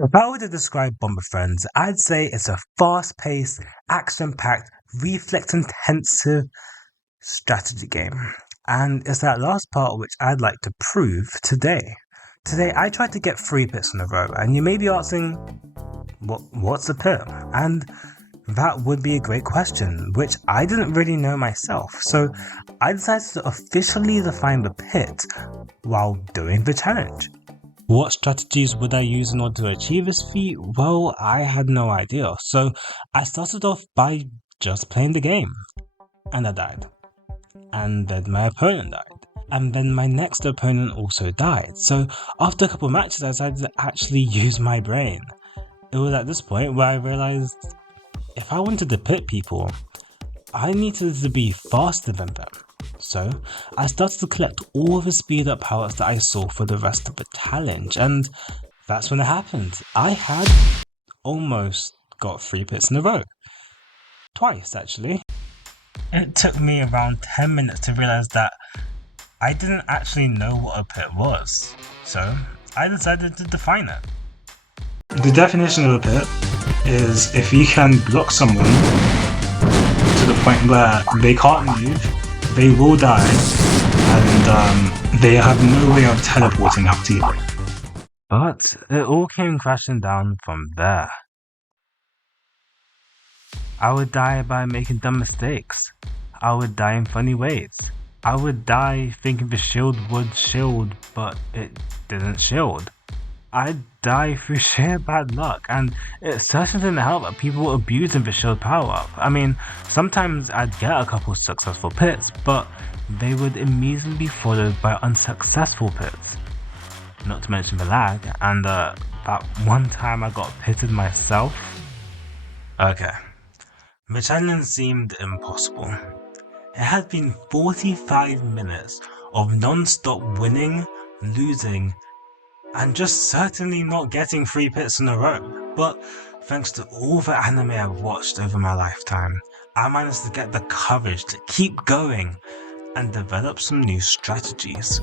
If I were to describe Bomber Friends, I'd say it's a fast-paced, action-packed, reflex-intensive strategy game. And it's that last part which I'd like to prove today. Today I tried to get 3 pits in a row, and you may be asking, what's a pit? And that would be a great question, which I didn't really know myself. So I decided to officially define the pit while doing the challenge. What strategies would I use in order to achieve this feat? Well, I had no idea. So I started off by just playing the game. And I died. And then my opponent died. And then my next opponent also died. So after a couple of matches, I decided to actually use my brain. It was at this point where I realized if I wanted to pit people, I needed to be faster than them. So I started to collect all the speed up powers that I saw for the rest of the challenge, and that's when it happened. I had almost got 3 pits in a row. Twice, actually. It took me around 10 minutes to realize that I didn't actually know what a pit was, so I decided to define it. The definition of a pit is if you can block someone to the point where they can't move, they will die, and they have no way of teleporting out to you. But it all came crashing down from there. I would die by making dumb mistakes. I would die in funny ways. I would die thinking the shield would shield, but it didn't shield. I'd die through sheer bad luck, and it certainly didn't help that people were abusing the shield power-up. I mean, sometimes I'd get a couple successful pits, but they would immediately be followed by unsuccessful pits. Not to mention the lag, and that one time I got pitted myself. Okay. The challenge seemed impossible. It had been 45 minutes of non-stop winning, losing, and just certainly not getting 3 pits in a row. But thanks to all the anime I've watched over my lifetime, I managed to get the courage to keep going and develop some new strategies.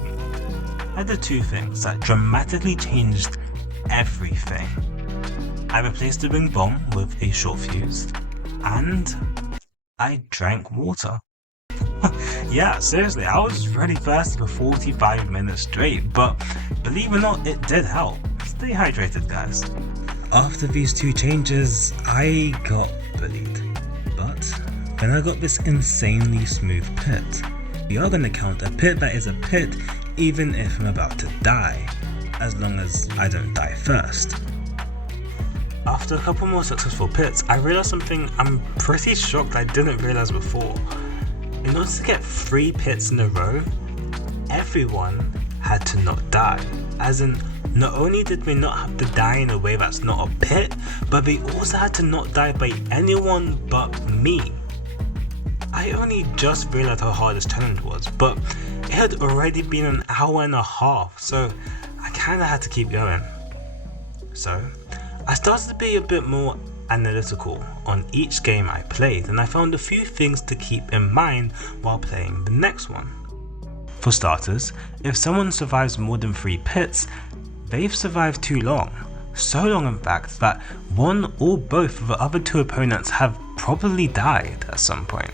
I did 2 things that dramatically changed everything. I replaced the ring bomb with a short fuse, and I drank water. Yeah, seriously, I was really thirsty for 45 minutes straight, but believe it or not, it did help. Stay hydrated, guys. After these 2 changes, I got bullied. But then I got this insanely smooth pit. We are going to count a pit that is a pit even if I'm about to die, as long as I don't die first. After a couple more successful pits, I realized something I'm pretty shocked I didn't realize before. In order to get 3 pits in a row, everyone had to not die. As in, not only did they not have to die in a way that's not a pit, but they also had to not die by anyone but me. I only just realized how hard this challenge was, but it had already been an hour and a half, so I kinda had to keep going. So, I started to be a bit more analytical on each game I played, and I found a few things to keep in mind while playing the next one. For starters, if someone survives more than 3 pits, they've survived too long. So long in fact that one or both of the other 2 opponents have probably died at some point.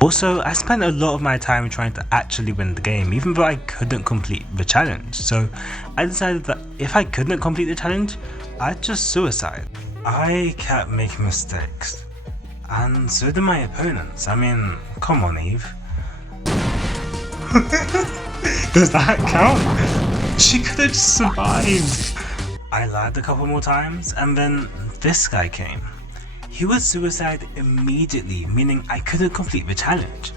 Also, I spent a lot of my time trying to actually win the game, even though I couldn't complete the challenge, so I decided that if I couldn't complete the challenge, I'd just suicide. I kept making mistakes, and so did my opponents. I mean, come on, Eve. Does that count? She could have just survived. I lied a couple more times, and then this guy came. He would suicide immediately, meaning I couldn't complete the challenge.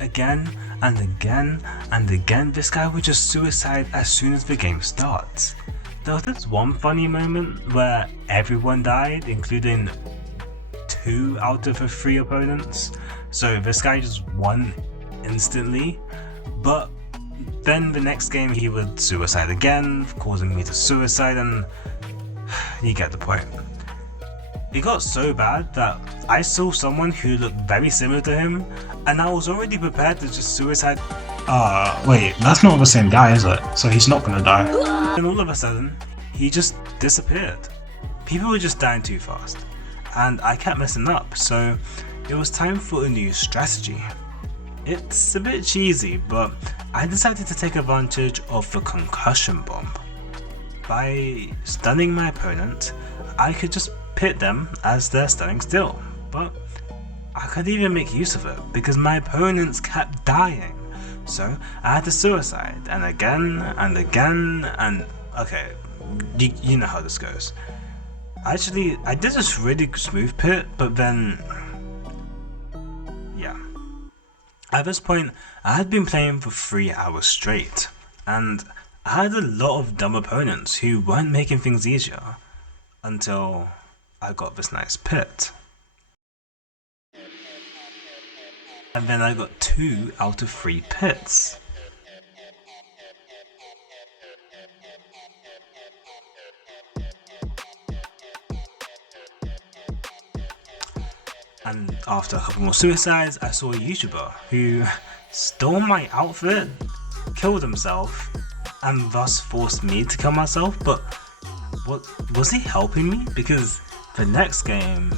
Again and again and again, this guy would just suicide as soon as the game starts. There was this one funny moment where everyone died, including 2 out of the 3 opponents. So this guy just won instantly, but then the next game he would suicide again, causing me to suicide, and you get the point. It got so bad that I saw someone who looked very similar to him, and I was already prepared to just suicide. Wait, that's not the same guy, is it? So he's not gonna die. And all of a sudden, he just disappeared. People were just dying too fast, and I kept messing up, so it was time for a new strategy. It's a bit cheesy, but I decided to take advantage of the concussion bomb. By stunning my opponent, I could just pit them as they're standing still, but I could even make use of it because my opponents kept dying. So I had to suicide, and again, and okay, you know how this goes. Actually, I did this really smooth pit, but then, yeah. At this point, I had been playing for 3 hours straight, and I had a lot of dumb opponents who weren't making things easier, until I got this nice pit. And then I got 2 out of 3 pits. And after a couple more suicides, I saw a YouTuber who stole my outfit, killed himself, and thus forced me to kill myself. But what was he helping me? Because the next game